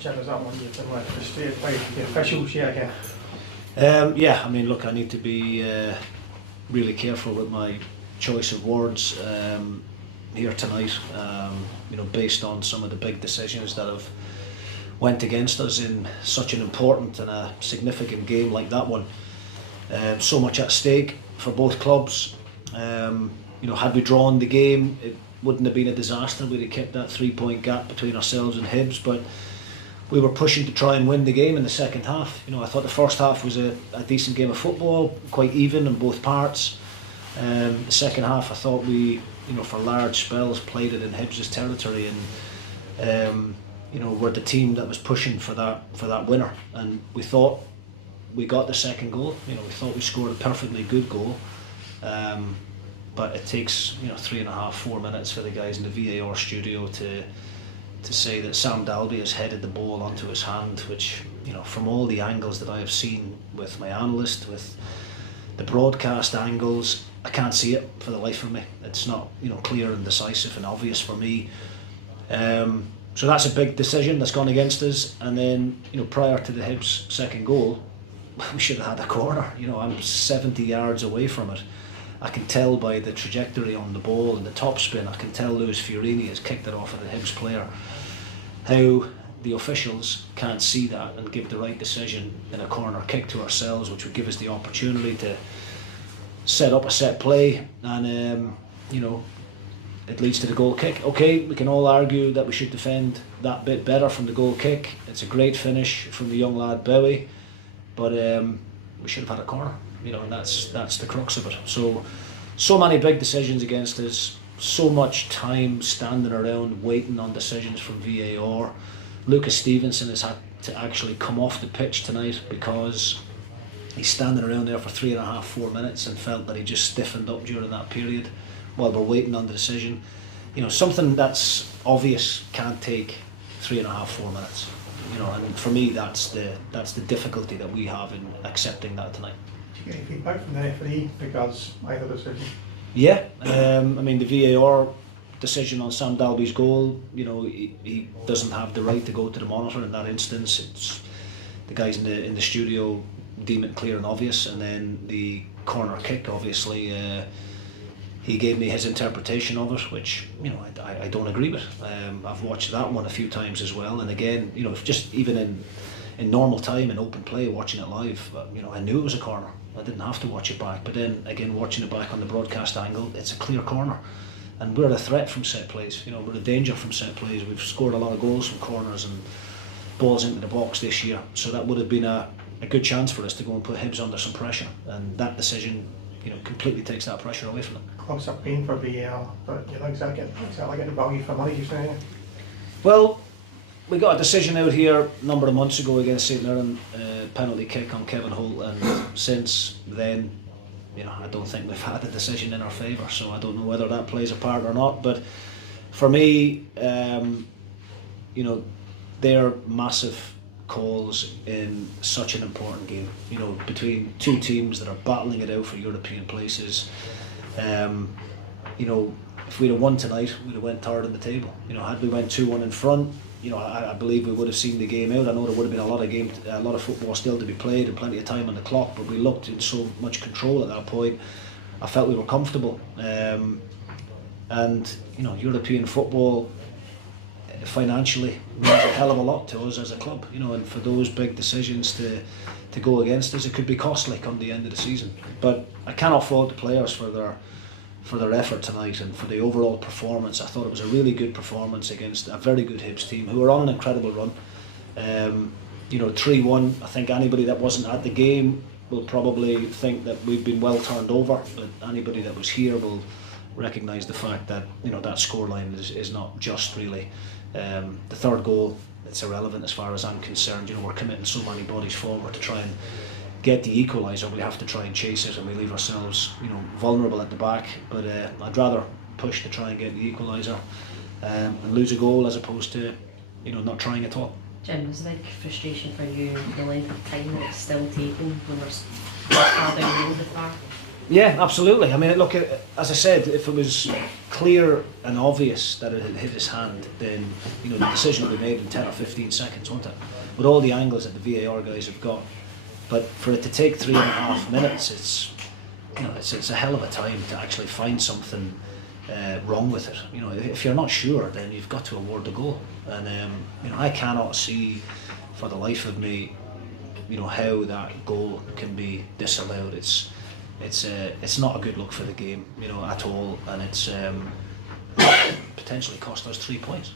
Jim, is that one you've been like frustrated by the officials here again? Yeah, I mean, look, I need to be really careful with my choice of words here tonight. You know, based on some of the big decisions that have went against us in such an important and a significant game like that one. So much at stake for both clubs. You know, had we drawn the game, it wouldn't have been a disaster. We'd have kept that 3-point gap between ourselves and Hibs, but we were pushing to try and win the game in the second half. You know, I thought the first half was a decent game of football, quite even in both parts. The second half, I thought we, you know, for large spells played it in Hibs' territory, and you know, were the team that was pushing for that winner. And we thought we got the second goal. You know, we thought we scored a perfectly good goal. But it takes, you know, 3.5, 4 minutes for the guys in the VAR studio to say that Sam Dalby has headed the ball onto his hand, which, you know, from all the angles that I have seen with my analyst, with the broadcast angles, I can't see it for the life of me. It's not, you know, clear and decisive and obvious for me. So that's a big decision that's gone against us. And then, you know, prior to the Hibs second goal, we should have had a corner. You know, I'm 70 yards away from it. I can tell by the trajectory on the ball and the top spin, I can tell Lewis Fiorini has kicked it off of the Hibs player. How the officials can't see that and give the right decision in a corner kick to ourselves, which would give us the opportunity to set up a set play, and you know, it leads to the goal kick. Okay, we can all argue that we should defend that bit better from the goal kick. It's a great finish from the young lad Bowie, but we should have had a corner. You know, and that's the crux of it. So many big decisions against us, so much time standing around waiting on decisions from VAR. Lucas Stevenson has had to actually come off the pitch tonight because he's standing around there for 3.5, 4 minutes and felt that he just stiffened up during that period while we're waiting on the decision. You know, something that's obvious can't take 3.5, 4 minutes. You know, and for me, that's the difficulty that we have in accepting that tonight. Did you get any feedback from the referee because either decision? Yeah, I mean, the VAR decision on Sam Dalby's goal, you know, he doesn't have the right to go to the monitor in that instance. It's the guys in the studio deem it clear and obvious, and then the corner kick, obviously, he gave me his interpretation of it, which, you know, I don't agree with. I've watched that one a few times as well, and again, you know, just even in normal time, in open play, watching it live, you know, I knew it was a corner. I didn't have to watch it back, but then again, watching it back on the broadcast angle, it's a clear corner, and we're a threat from set plays. You know, we're a danger from set plays. We've scored a lot of goals from corners and balls into the box this year, so that would have been a good chance for us to go and put Hibs under some pressure, and that decision, you know, completely takes that pressure away from them. Clubs are paying for VAR, but you're not exactly getting value for money, you're saying? Well, we got a decision out here a number of months ago against St Mirren, penalty kick on Kevin Holt, and since then, you know, I don't think we've had a decision in our favour, so I don't know whether that plays a part or not. But for me, you know, they're massive calls in such an important game, you know, between two teams that are battling it out for European places. You know, if we'd have won tonight, we'd have went third in the table. You know, had we went 2-1 in front, you know, I believe we would have seen the game out. I know there would have been a lot of football still to be played and plenty of time on the clock, but we looked in so much control at that point. I felt we were comfortable, and you know, European football financially means a hell of a lot to us as a club. You know, and for those big decisions to go against us, it could be costly come the end of the season. But I cannot fault the players for their effort tonight and for the overall performance. I thought it was a really good performance against a very good Hibs team who are on an incredible run. You know, 3-1, I think anybody that wasn't at the game will probably think that we've been well turned over, but anybody that was here will recognise the fact that, you know, that scoreline is not just really. The third goal, it's irrelevant as far as I'm concerned. You know, we're committing so many bodies forward to try and get the equaliser. We have to try and chase it, and we leave ourselves, you know, vulnerable at the back. But I'd rather push to try and get the equaliser and lose a goal as opposed to, you know, not trying at all. Jim, is a big frustration for you the length of time that it's still taking when we're far down the road with VAR? Yeah, absolutely. I mean, look, as I said, if it was clear and obvious that it had hit his hand, then the decision would be made in 10 or 15 seconds, won't it? With all the angles that the VAR guys have got, but for it to take 3.5 minutes, it's a hell of a time to actually find something wrong with it. If you're not sure, then you've got to award the goal, and I cannot see for the life of me, how that goal can be disallowed. It's not a good look for the game, at all, and it's potentially cost us 3 points.